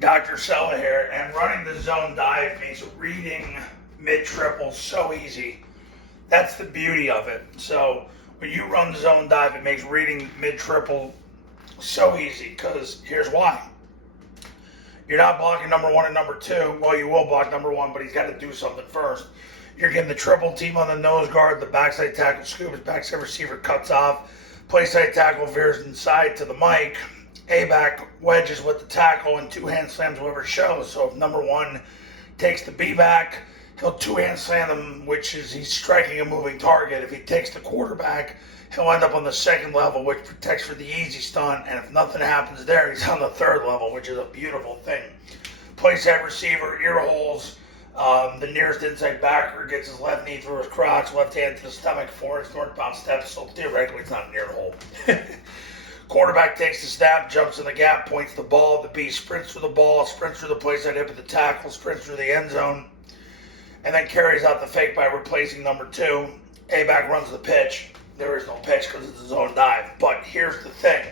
Dr. Sella here, and running the zone dive makes reading mid-triple so easy. That's the beauty of it. So when you run zone dive, it makes reading mid-triple so easy, because here's why. You're not blocking number one and number two. Well, you will block number one, but he's got to do something first. You're getting the triple team on the nose guard, the backside tackle scoops, backside receiver cuts off, play side tackle veers inside to the mic, A-back wedges with the tackle, and two hand slams whoever shows. So if number one takes the B-back, he'll two hand slam him, which is he's striking a moving target. If he takes the quarterback, he'll end up on the second level, which protects for the easy stunt. And if nothing happens there, he's on the third level, which is a beautiful thing. Play side receiver, ear holes. The nearest inside backer gets his left knee through his crotch, left hand to the stomach, 4 inch northbound steps. So theoretically, it's not an ear hole. Quarterback takes the snap, jumps in the gap, points the ball. The B sprints through the ball, sprints through the play side hip of the tackle, sprints through the end zone, and then carries out the fake by replacing number two. A-back runs the pitch. There is no pitch because it's a zone dive. But here's the thing.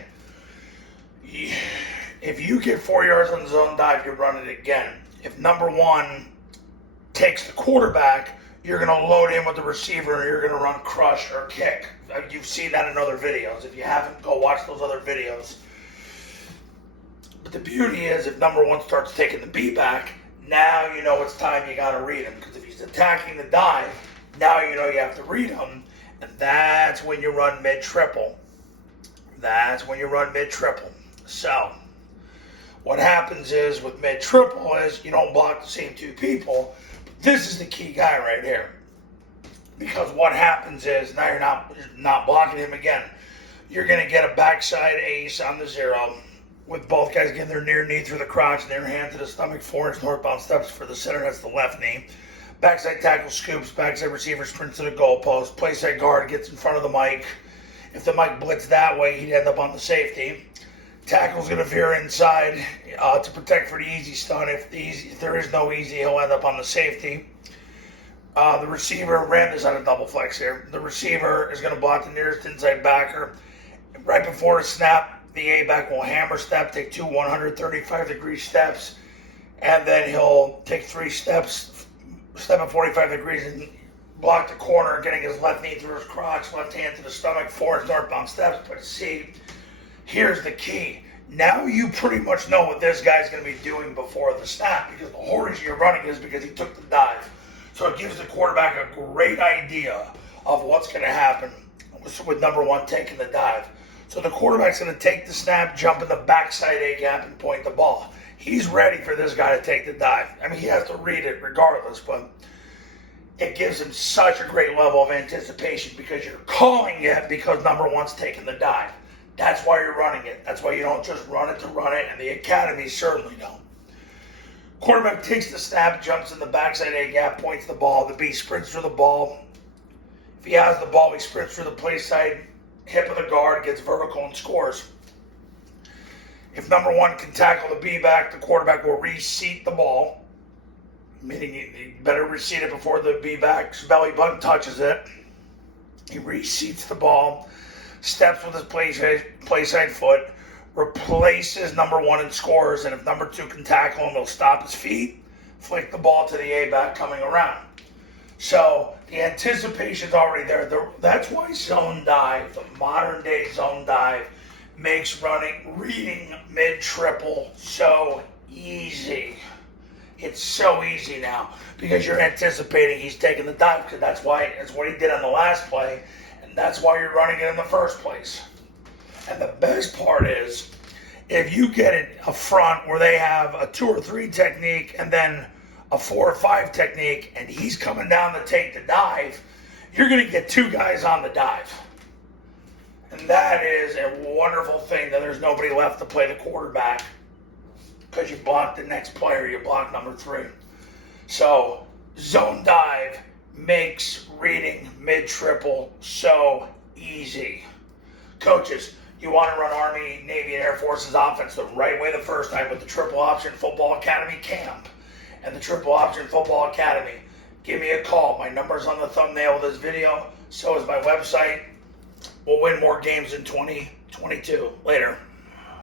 If you get 4 yards on the zone dive, you run it again. If number one takes the quarterback, you're going to load in with the receiver and you're going to run crush or kick. You've seen that in other videos. If you haven't, go watch those other videos. But the beauty is, if number one starts taking the B back, now you know it's time you got to read him. Because if he's attacking the dive, now you know you have to read him. And that's when you run mid-triple. That's when you run mid-triple. So what happens is with mid-triple is you don't block the same two people. But this is the key guy right here. Because what happens is now you're not blocking him again. You're going to get a backside ace on the zero with both guys getting their near knee through the crotch, near hand to the stomach, 4 inch northbound steps for the center. That's the left knee. Backside tackle scoops, backside receiver sprints to the goalpost. Play side guard gets in front of the mic. If the mic blitz that way, he'd end up on the safety. Tackle's going to veer inside to protect for the easy stunt. If there is no easy, he'll end up on the safety. The receiver, ran this on a double flex here. The receiver is going to block the nearest inside backer. Right before the snap, the A-back will hammer step, take two 135-degree steps, and then he'll take 3 steps, step at 45 degrees, and block the corner, getting his left knee through his crotch, left hand to the stomach, 4 inch northbound steps. But see, here's the key. Now you pretty much know what this guy's going to be doing before the snap, because the whole reason you're running is because he took the dive. So it gives the quarterback a great idea of what's going to happen with number one taking the dive. So the quarterback's going to take the snap, jump in the backside A-gap, and point the ball. He's ready for this guy to take the dive. I mean, he has to read it regardless, but it gives him such a great level of anticipation because you're calling it because number one's taking the dive. That's why you're running it. That's why you don't just run it to run it, and the academies certainly don't. Quarterback takes the snap, jumps in the backside A-gap, points the ball. The B sprints through the ball. If he has the ball, he sprints through the play side hip of the guard, gets vertical, and scores. If number one can tackle the B-back, the quarterback will reseat the ball, meaning you better reseat it before the B-back's belly button touches it. He reseats the ball, steps with his play side foot, replaces number one and scores, and if number two can tackle him, he'll stop his feet, flick the ball to the A-back coming around. So the anticipation's already there. That's why zone dive, the modern day zone dive, makes reading mid-triple so easy. It's so easy now because you're anticipating he's taking the dive, because that's what he did on the last play, and that's why you're running it in the first place. And the best part is, if you get it a front where they have a 2 or 3 technique and then a 4 or 5 technique, and he's coming down to take the dive, you're going to get 2 guys on the dive. And that is a wonderful thing that there's nobody left to play the quarterback because you blocked the next player, you blocked number 3. So zone dive makes reading mid-triple so easy. Coaches, you want to run Army, Navy, and Air Force's offense the right way the first time with the Triple Option Football Academy Camp and the Triple Option Football Academy. Give me a call. My number's on the thumbnail of this video. So is my website. We'll win more games in 2022. Later.